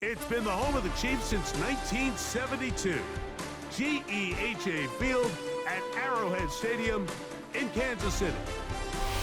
It's been the home of the Chiefs since 1972. GEHA Field at Arrowhead Stadium in Kansas City.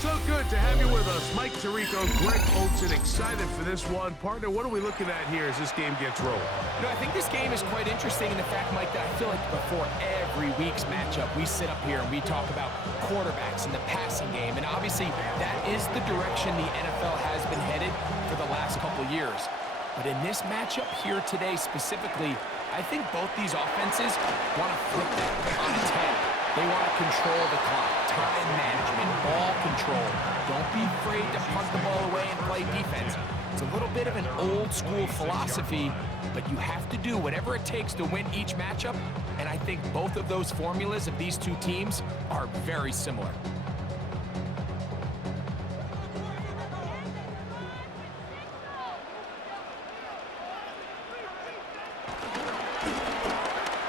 So good to have you with us. Mike Tirico, Greg Olson, excited for this one. Partner, what are we looking at here as this game gets rolling? You know, I think this game is quite interesting in the fact, Mike, that I feel like before every week's matchup, we sit up here and we talk about quarterbacks and the passing game. And obviously, that is the direction the NFL has been headed for the last couple years. But in this matchup here today specifically, I think both these offenses want to flip that on its head. They want to control the clock, time management, ball control. Don't be afraid to punt the ball away and play defense. It's a little bit of an old school philosophy, but you have to do whatever it takes to win each matchup. And I think both of those formulas of these two teams are very similar.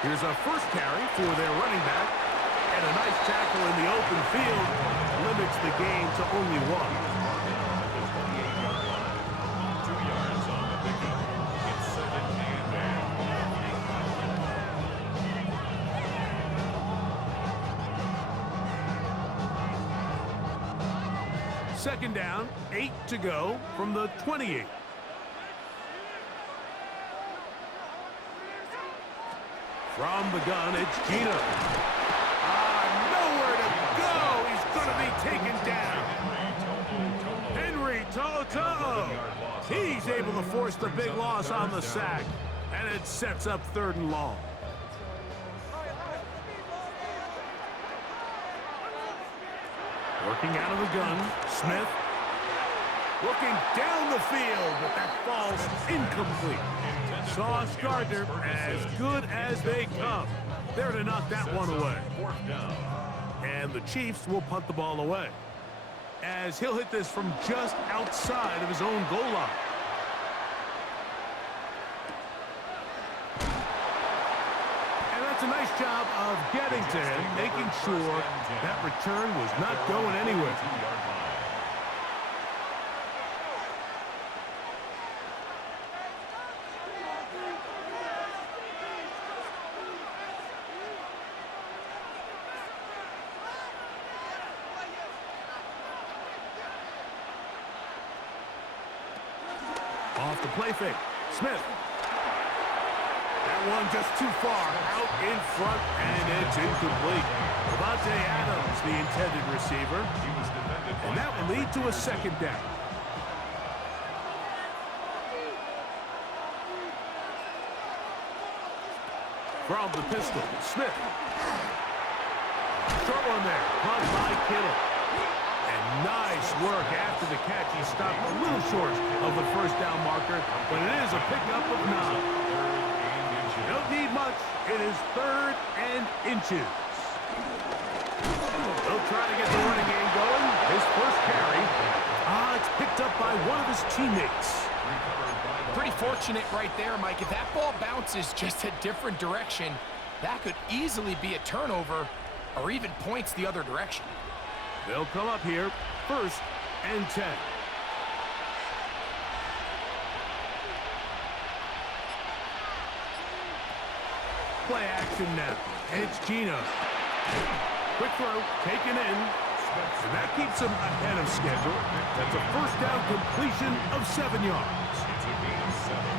Here's our first carry for their running back. And a nice tackle in the open field limits the game to only one. 2 yards on the pickup. It's 2nd and 2nd down, 8 to go from the 28. From the gun, it's Geno. Nowhere to go. He's going to be taken down. Henry Toto. He's able to force the big loss on the sack. And it sets up 3rd and long. Working out of the gun, Smith. Looking down the field, but that falls incomplete. Sauce Gardner, as good as they come. There to knock that one away. And the Chiefs will punt the ball away, as he'll hit this from just outside of his own goal line. And that's a nice job of getting to him, making sure that return was not going anywhere. Off the play fake. Smith. That one just too far. Out in front, and it's incomplete. Devontae Adams, the intended receiver. And that will lead to a 2nd down. From the pistol, Smith. Short one there. Caught by Kittle. Nice work after the catch. He stopped a little short of the 1st down marker, but it is a pickup of 9. You don't need much. It is 3rd and inches. They'll try to get the running game going. His first carry. It's picked up by one of his teammates. Pretty fortunate right there, Mike. If that ball bounces just a different direction, that could easily be a turnover or even points the other direction. They'll come up here, 1st and 10. Play action now, and it's Geno. Quick throw, taken in, and that keeps him ahead of schedule. That's a 1st down completion of 7 yards.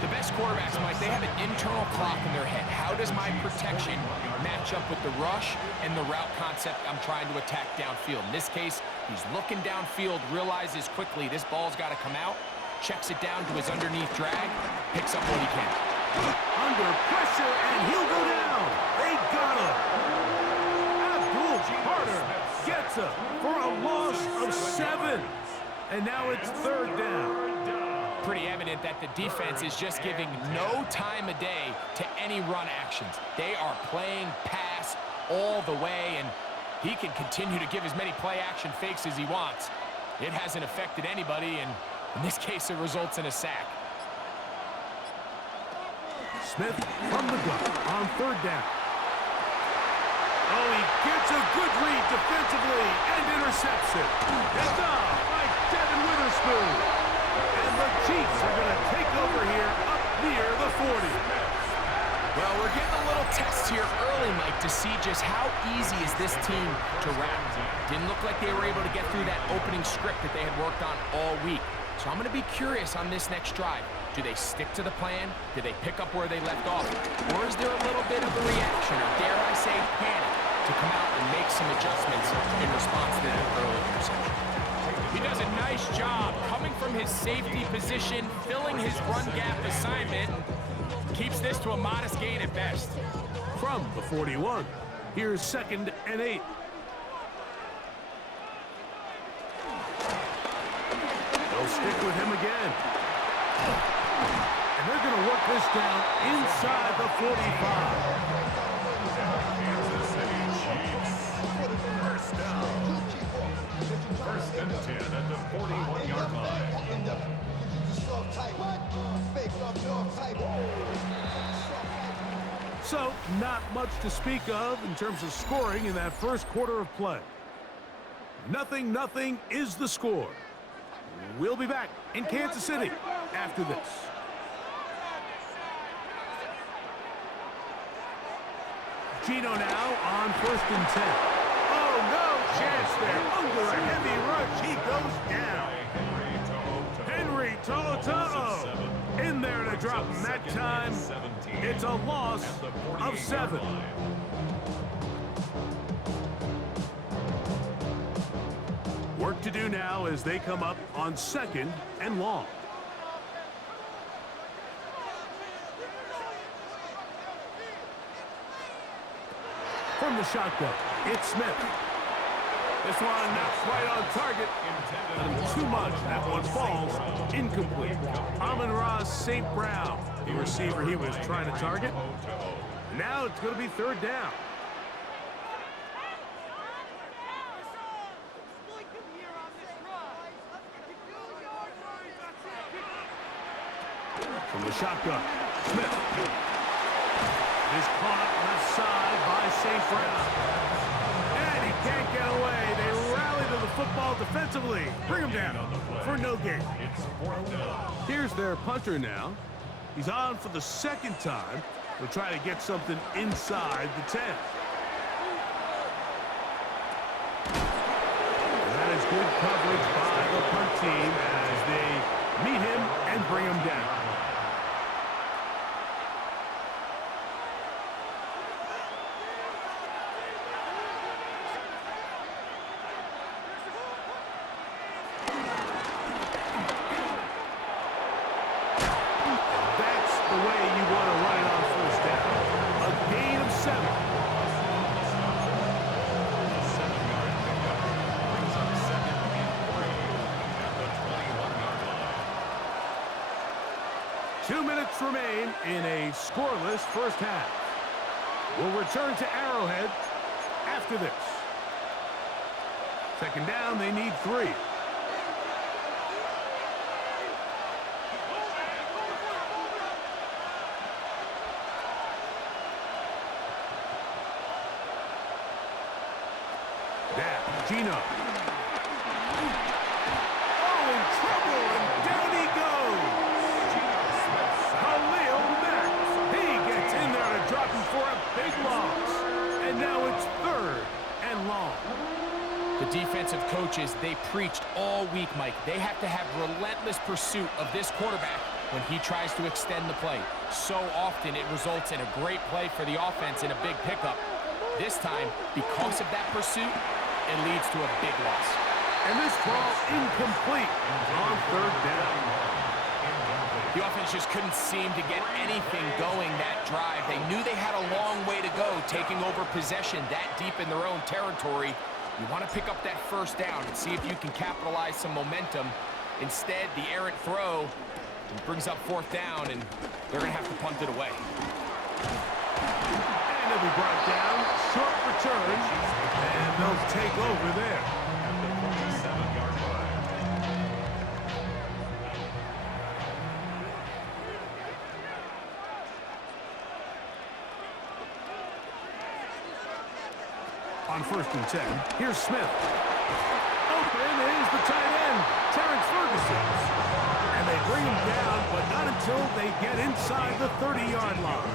The best quarterbacks, Mike, they have an internal clock in their head. How does my protection match up with the rush and the route concept I'm trying to attack downfield? In this case, he's looking downfield, realizes quickly this ball's got to come out, checks it down to his underneath drag, picks up what he can. Under pressure, and he'll go down. They got him. Abdul Carter gets him for a loss of 7. And now it's 3rd down. Pretty evident that the defense is just giving no time of day to any run actions. They are playing pass all the way, and he can continue to give as many play-action fakes as he wants. It hasn't affected anybody, and in this case, it results in a sack. Smith from the gun on 3rd down. Oh, he gets a good read defensively and intercepts it. It's off by Devin Witherspoon. And the Chiefs are going to take over here up near the 40. Well, we're getting a little test here early, Mike, to see just how easy is this team to wrap. Didn't look like they were able to get through that opening script that they had worked on all week. So I'm going to be curious on this next drive. Do they stick to the plan? Do they pick up where they left off? Or is there a little bit of a reaction, or dare I say panic, to come out and make some adjustments in response to that early interception? He does a nice job coming from his safety position, filling his run gap assignment. Keeps this to a modest gain at best. From the 41, here's 2nd and 8. They'll stick with him again. And they're going to work this down inside the 45. Kansas City Chiefs. First down. First and 10 at the 41-yard line. So, not much to speak of in terms of scoring in that first quarter of play. 0-0 is the score. We'll be back in Kansas City after this. Geno now on 1st and 10. Oh, no chance there. Under a heavy rush, he goes down. Henry To'o in there to drop him that time. It's a loss of 7. Work to do now as they come up on 2nd and long. From the shotgun, it's Smith. This one not quite on target. Too much. That one falls incomplete. Amon-Ra St. Brown, the receiver he was trying to target. Now it's going to be 3rd down. From the shotgun, Smith is caught left side by St. Brown. And he can't get away. They rally to the football defensively. Bring him down for no gain. Here's their punter now. He's on for the 2nd time. They'll try to get something inside the 10. And that is good coverage by the punt team as they meet him and bring him down. Remain in a scoreless first half. We'll return to Arrowhead after this. 2nd down, they need 3. Now, Geno. Oh, in trouble, and down he goes. Dropping for a big loss. And now it's 3rd and long. The defensive coaches, they preached all week, Mike. They have to have relentless pursuit of this quarterback when he tries to extend the play. So often it results in a great play for the offense and a big pickup. This time, because of that pursuit, it leads to a big loss. And this ball incomplete on 3rd down. The offense just couldn't seem to get anything going that drive. They knew they had a long way to go, taking over possession that deep in their own territory. You want to pick up that 1st down and see if you can capitalize some momentum. Instead, the errant throw brings up 4th down, and they're going to have to punt it away. And it'll be brought down, short return, and they'll take over there. At the 47-yard line. On 1st and 10, here's Smith. Open is the tight end, Terrence Ferguson. And And they bring him down, but not until they get inside the 30-yard line.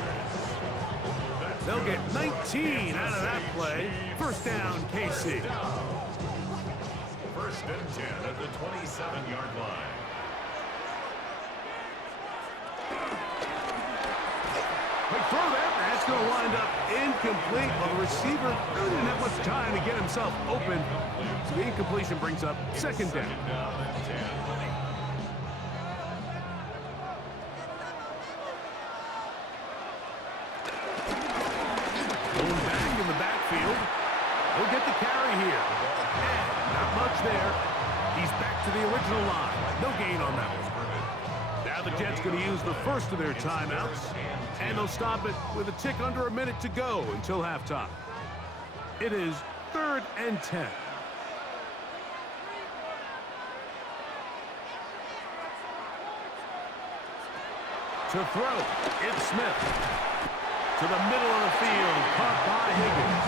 They'll get 19 out of that play. First down, KC. First and 10 at the 27-yard line. Quick throw there. That's going to wind up incomplete. Well, the receiver really didn't have much time to get himself open. So the incompletion brings up second down. Going back in the backfield. He'll get the carry here. And not much there. He's back to the original line. No gain on that one. Now the Jets going to use the first of their timeouts. And they'll stop it with a tick under a minute to go until halftime. It is 3rd and 10. To throw, it's Smith. To the middle of the field, caught by Higgins.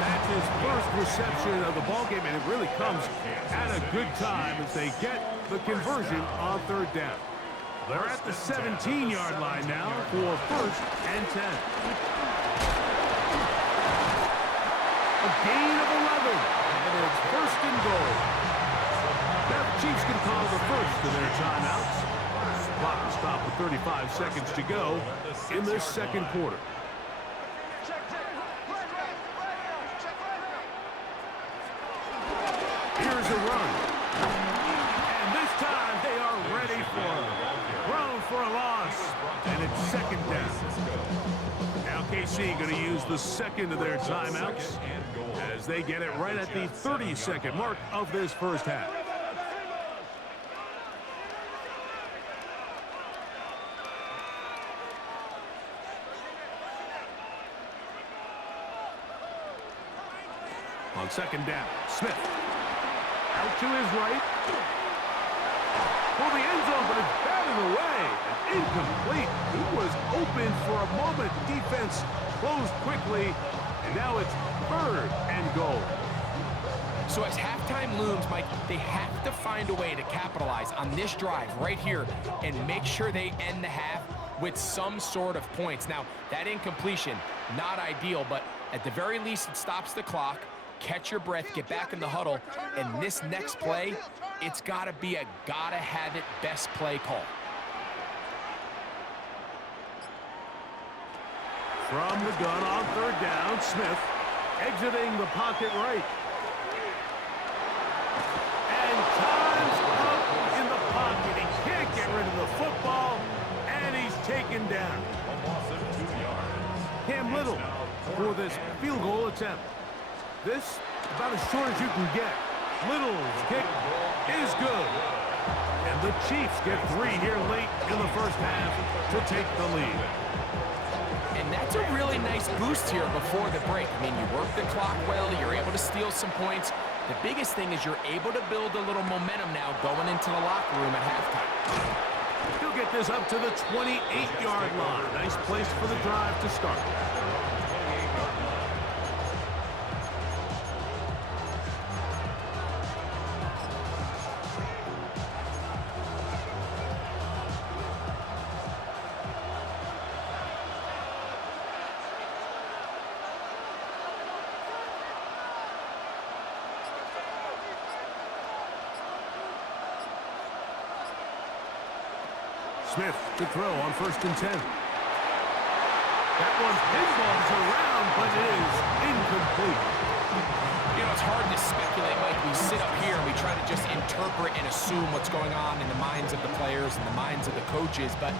That's his first reception of the ballgame, and it really comes at a good time as they get the conversion on 3rd down. They're at the 17-yard line now for 1st and 10. A gain of 11, and it's 1st and goal. Now the Chiefs can call the first of their timeouts. Clock will stop with 35 seconds to go in this second quarter. Here's a run. And this time they are ready for it. Thrown for a loss. And it's second down. Now KC going to use the second of their timeouts as they get it right at the 30-second mark of this first half. On second down, Smith. Out to his right. For the end zone, but it's batted away. And incomplete. He was open for a moment. Defense closed quickly. And now it's 3rd and goal. So as halftime looms, Mike, they have to find a way to capitalize on this drive right here and make sure they end the half with some sort of points. Now, that incompletion, not ideal, but at the very least, it stops the clock. Catch your breath, get back in the huddle, and this next play, it's got to be a gotta-have-it best play call. From the gun on 3rd down, Smith exiting the pocket right. And time's up in the pocket. He can't get rid of the football, and he's taken down. Cam Little for this field goal attempt. This about as short as you can get. Little's kick is good. And the Chiefs get 3 here late in the first half to take the lead. And that's a really nice boost here before the break. I mean, you work the clock well, you're able to steal some points. The biggest thing is you're able to build a little momentum now going into the locker room at halftime. He'll get this up to the 28-yard line. Nice place for the drive to start. Smith to throw on 1st and 10. That one pinballs around, but it is incomplete. You know, it's hard to speculate, Mike. We sit up here and we try to just interpret and assume what's going on in the minds of the players and the minds of the coaches, but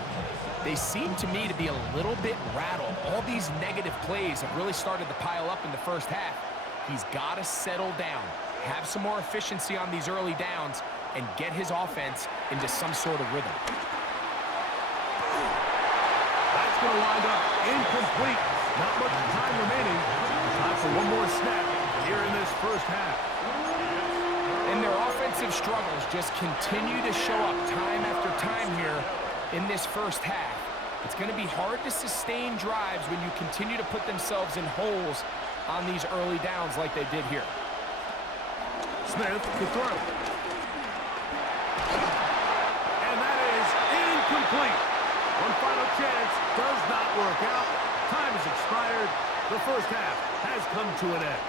they seem to me to be a little bit rattled. All these negative plays have really started to pile up in the first half. He's got to settle down, have some more efficiency on these early downs, and get his offense into some sort of rhythm. That's going to wind up incomplete. Not much time remaining. Time for one more snap here in this first half. And their offensive struggles just continue to show up time after time here in this first half. It's going to be hard to sustain drives when you continue to put themselves in holes on these early downs like they did here. Smith to throw. complete. One final chance does not work out. Time has expired. The first half has come to an end.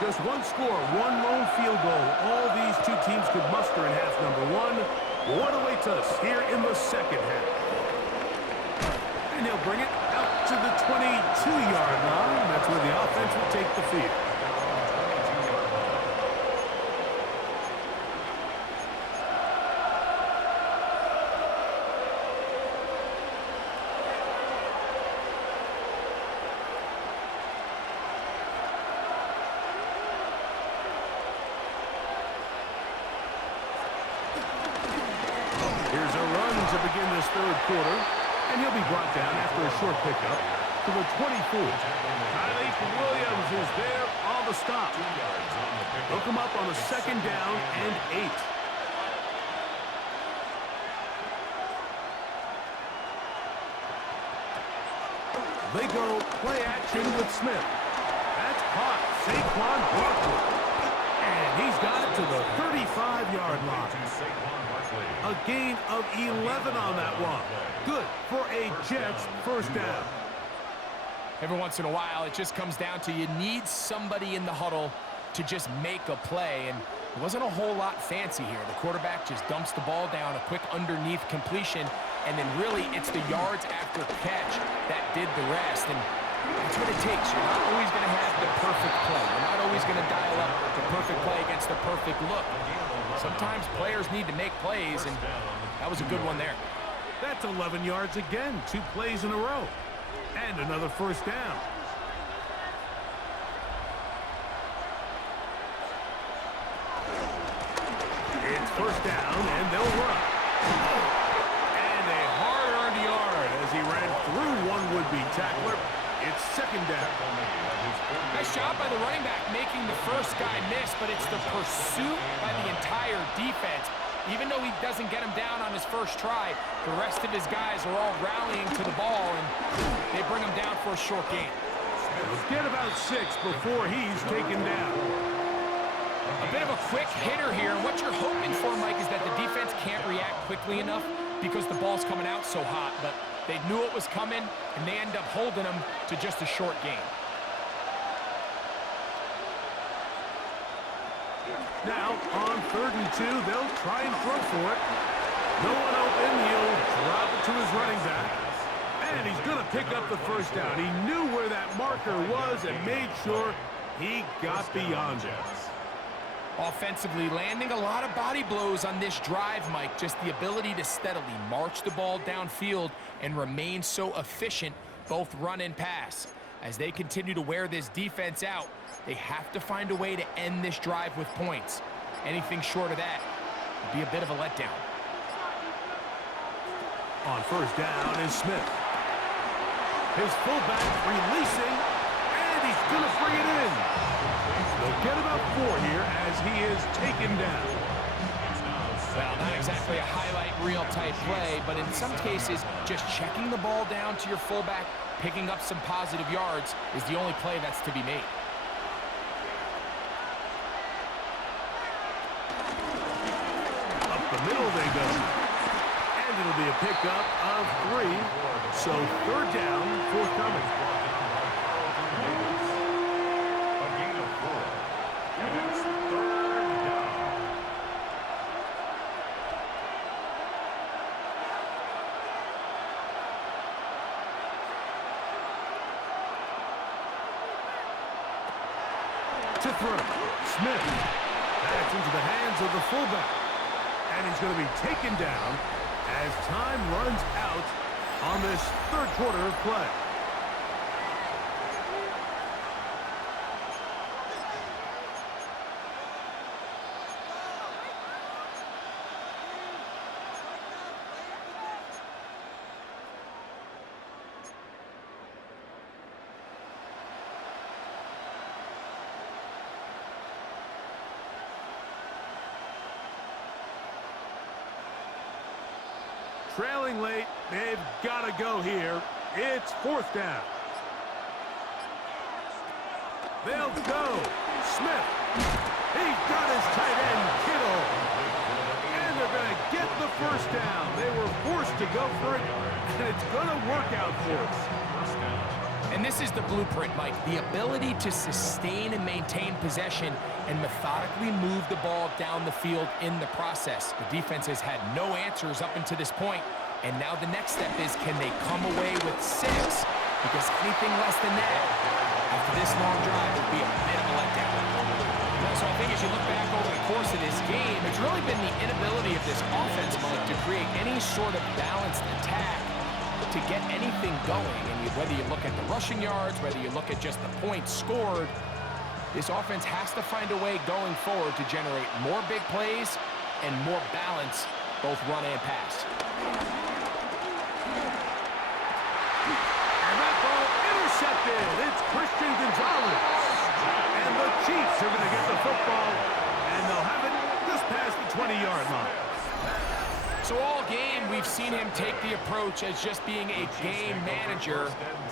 Just one score, one lone field goal. All these two teams could muster in half number one. What awaits us here in the second half? And he'll bring it out to the 22-yard line. That's where the offense will take the field. Here's a run to begin this third quarter, and he'll be brought down after a short pickup to the 24. Kylie Williams is there on the stop. They'll come up on a second down and 8. They go play action with Smith. That's caught. Saquon Barkley. And he's got it to the 35-yard line. A gain of 11 on that one. Good for a Jets first down. Every once in a while, it just comes down to you need somebody in the huddle to just make a play, and it wasn't a whole lot fancy here. The quarterback just dumps the ball down, a quick underneath completion, and then really it's the yards after catch that did the rest, and that's what it takes. You're not always going to have the perfect play. You're not always going to dial up the perfect play against the perfect look. Sometimes players need to make plays, and that was a good one there. That's 11 yards again, 2 plays in a row. And another first down. It's first down, and they'll run. And a hard-earned yard as he ran through one would-be tackler. It's second down. Nice job by the running back making the first guy miss, but it's the pursuit by the entire defense. Even though he doesn't get him down on his first try, the rest of his guys are all rallying to the ball, and they bring him down for a short gain. He'll get about 6 before he's taken down. A bit of a quick hitter here. What you're hoping for, Mike, is that the defense can't react quickly enough because the ball's coming out so hot, but they knew it was coming, and they end up holding him to just a short gain. Now, on 3rd and 2, they'll try and throw for it. No one open. He'll drop it to his running back. And he's going to pick up the first down. He knew where that marker was and made sure he got beyond it. Offensively, landing a lot of body blows on this drive, Mike. Just the ability to steadily march the ball downfield and remain so efficient, both run and pass. As they continue to wear this defense out, they have to find a way to end this drive with points. Anything short of that would be a bit of a letdown. On first down is Smith. His fullback releasing, and he's going to bring it in. They'll get about 4 here as he is taken down. Well, not exactly a highlight reel type play, but in some cases, just checking the ball down to your fullback, picking up some positive yards is the only play that's to be made. Up the middle they go. And it'll be a pickup of 3. So 3rd down, forthcoming. A gain of 4. And it's 3rd down. To throw. Smith. That's into the hands of the fullback. And he's going to be taken down as time runs out on this 3rd quarter of play. Trailing late, they've got to go here. It's 4th down. They'll go. Smith. He's got his tight end, Kittle. And they're going to get the first down. They were forced to go for it, and it's going to work out for us. And this is the blueprint, Mike. The ability to sustain and maintain possession and methodically move the ball down the field in the process. The defense has had no answers up until this point, and now the next step is, can they come away with 6? Because anything less than that, after this long drive, would be a bit of a letdown. So I think as you look back over the course of this game, it's really been the inability of this offense, Mike, to create any sort of balanced attack to get anything going. And whether you look at the rushing yards, whether you look at just the points scored, this offense has to find a way going forward to generate more big plays and more balance, both run and pass. And that ball intercepted. It's Christian Gonzalez. And the Chiefs are going to get the football, and they'll have it just past the 20-yard line. So all game, we've seen him take the approach as just being a game manager.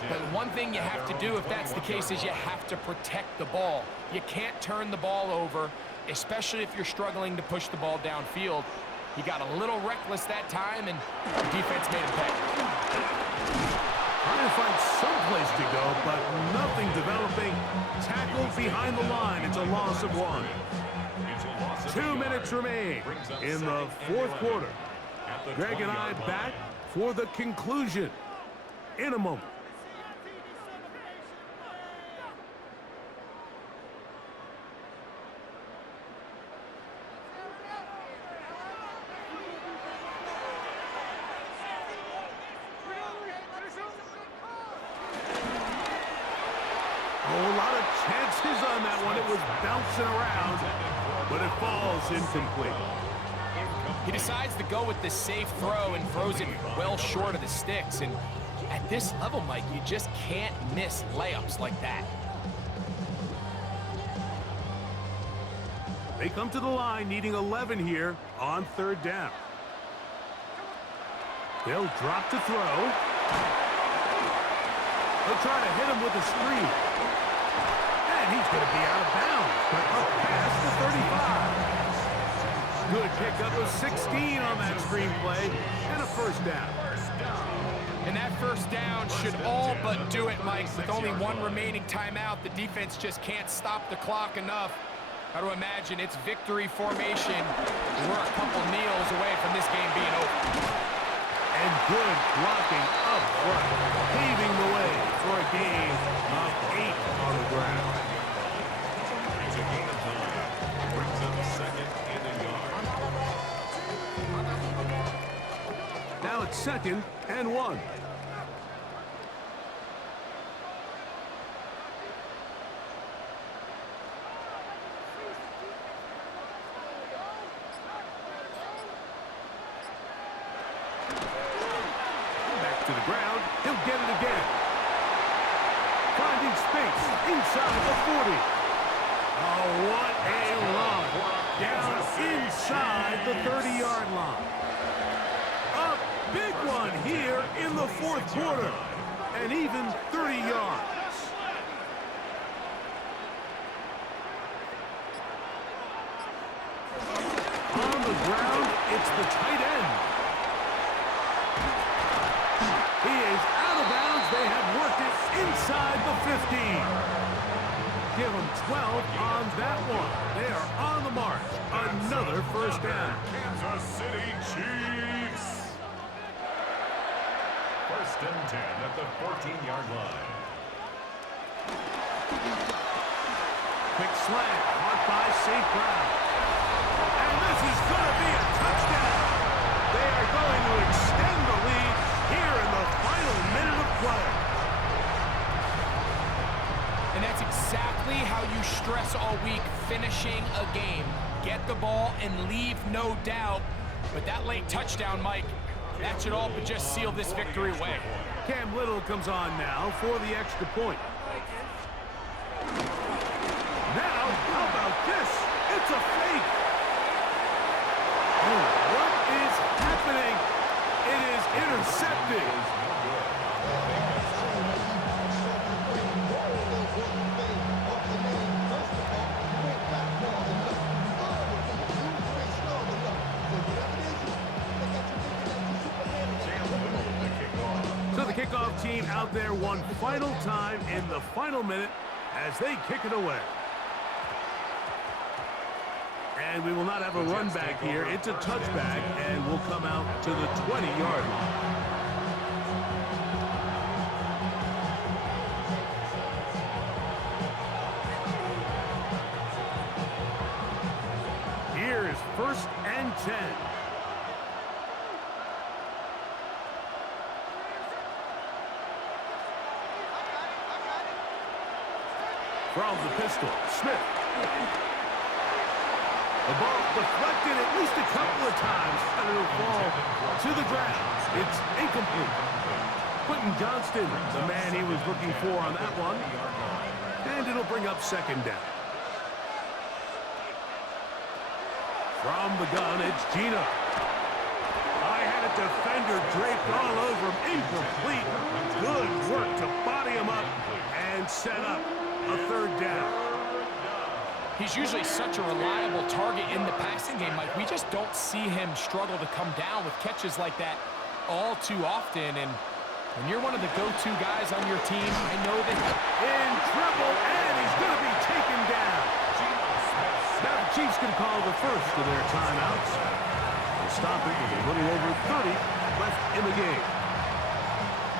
But one thing you have to do, if that's the case, is you have to protect the ball. You can't turn the ball over, especially if you're struggling to push the ball downfield. He got a little reckless that time, and the defense made him pay. Trying to find some place to go, but nothing developing. Tackled behind the line. It's a loss of 1. 2 minutes remain in the fourth quarter. Greg and I back for the conclusion in a moment. A lot of chances on that one. It was bouncing around, but it falls incomplete. He decides to go with the safe throw and throws it well short of the sticks. And at this level, Mike, you just can't miss layups like that. They come to the line needing 11 here on 3rd down. They'll drop to throw. They'll try to hit him with a screen. And he's going to be out of bounds, but up past the 35. Good pickup of 16 on that screenplay, and a first down. And that first down should all but do it, Mike. With only 1 remaining timeout, the defense just can't stop the clock enough. Got to imagine it's victory formation. We're a couple kneels away from this game being over. And good blocking up front, paving the way for a gain of 8 on the ground. It's a gain of 9. Brings up 2nd and a yard. Now it's 2nd and 1. Back to the ground. He'll get it again. Finding space inside the 40. Oh, what a run. Down inside the 30-yard line. A big one here in the fourth quarter. And even 30 yards. On the ground, it's the tight end. He is out of bounds. They have worked it inside the 15. Give them 12 on that one. They are on the march. Another first down. Kansas City Chiefs. 1st and 10 at the 14-yard line. Quick slant, caught by St. Brown. And this is going to be a touchdown. They are going to extend the lead here in the final minute of play. And that's exactly how you stress all week, finishing a game. Get the ball and leave no doubt. But that late touchdown, Mike, that should all but just seal this victory away. Cam Little comes on now for the extra point. Now, how about this? It's a fake. Oh, what is happening? It is intercepted. kickoff team out there one final time in the final minute as they kick it away. And we will not have a run back here. It's a touchback, and we'll come out to the 20-yard line. Here's 1st and 10. From the pistol, Smith. The ball deflected at least a couple of times, and it'll fall to the ground. It's incomplete. Quentin Johnston, the man he was looking for on that one. And it'll bring up 2nd down. From the gun, it's Geno. I had a defender draped all over him. Incomplete. Good work to body him up and set up a 3rd down. He's usually such a reliable target in the passing game, Mike. We just don't see him struggle to come down with catches like that all too often. And when you're one of the go-to guys on your team, I know that... In trouble, and he's going to be taken down. Now the Chiefs can call the first of their timeouts. They'll stop it with a little over 30 left in the game.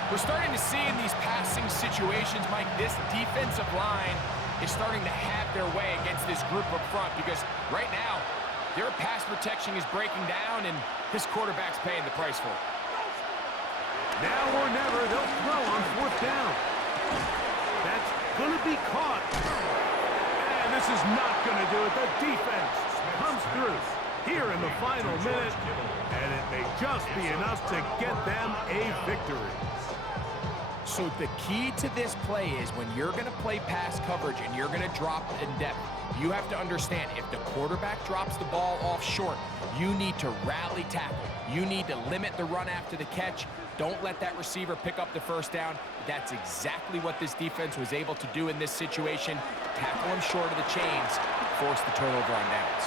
We're starting to see in these passing situations, Mike, this defensive line is starting to have their way against this group up front because right now, their pass protection is breaking down and this quarterback's paying the price for it. Now or never, they'll throw on 4th down. That's going to be caught. And this is not going to do it. The defense comes through here in the final minute, and it may just be enough to get them a victory. So the key to this play is when you're going to play pass coverage and you're going to drop in depth, you have to understand if the quarterback drops the ball off short, you need to rally tackle. You need to limit the run after the catch. Don't let that receiver pick up the 1st down. That's exactly what this defense was able to do in this situation. Tackle him short of the chains, force the turnover on downs.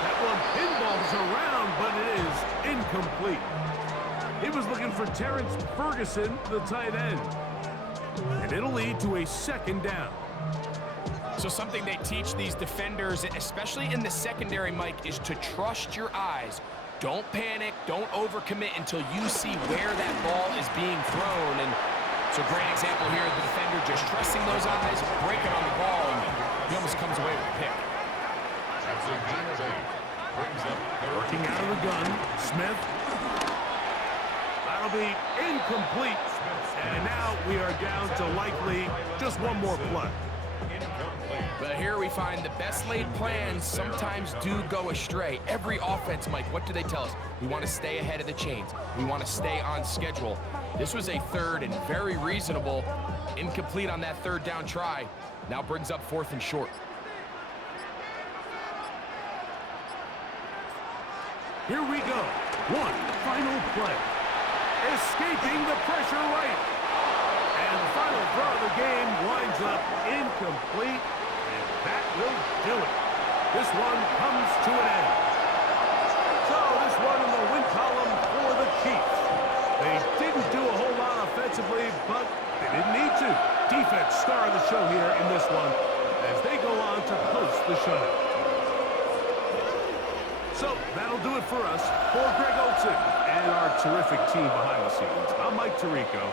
That one pinballs around, but it is incomplete. He was looking for Terrence Ferguson, the tight end. And it'll lead to a 2nd down. So something they teach these defenders, especially in the secondary, Mike, is to trust your eyes. Don't panic, don't overcommit until you see where that ball is being thrown. And it's a great example here of the defender just trusting those eyes, breaking on the ball, and he almost comes away with a pick. Working out of the gun, Smith. That'll be incomplete. And now we are down to likely just one more play. But here we find the best laid plans sometimes do go astray. Every offense, Mike, what do they tell us? We want to stay ahead of the chains. We want to stay on schedule. This was a 3rd and very reasonable. Incomplete on that 3rd down try. Now brings up 4th and short. Here we go. One final play. Escaping the pressure right. And the final throw of the game winds up incomplete. And that will do it. This one comes to an end. So this one in the win column for the Chiefs. They didn't do a whole lot offensively, but they didn't need to. Defense star of the show here in this one as they go on to post the show. So that'll do it for us. For Greg Olsen and our terrific team behind the scenes, I'm Mike Tirico.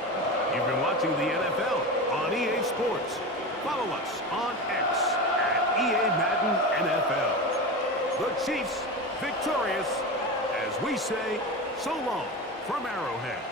You've been watching the NFL on EA Sports. Follow us on X at EA Madden NFL. The Chiefs victorious as we say so long from Arrowhead.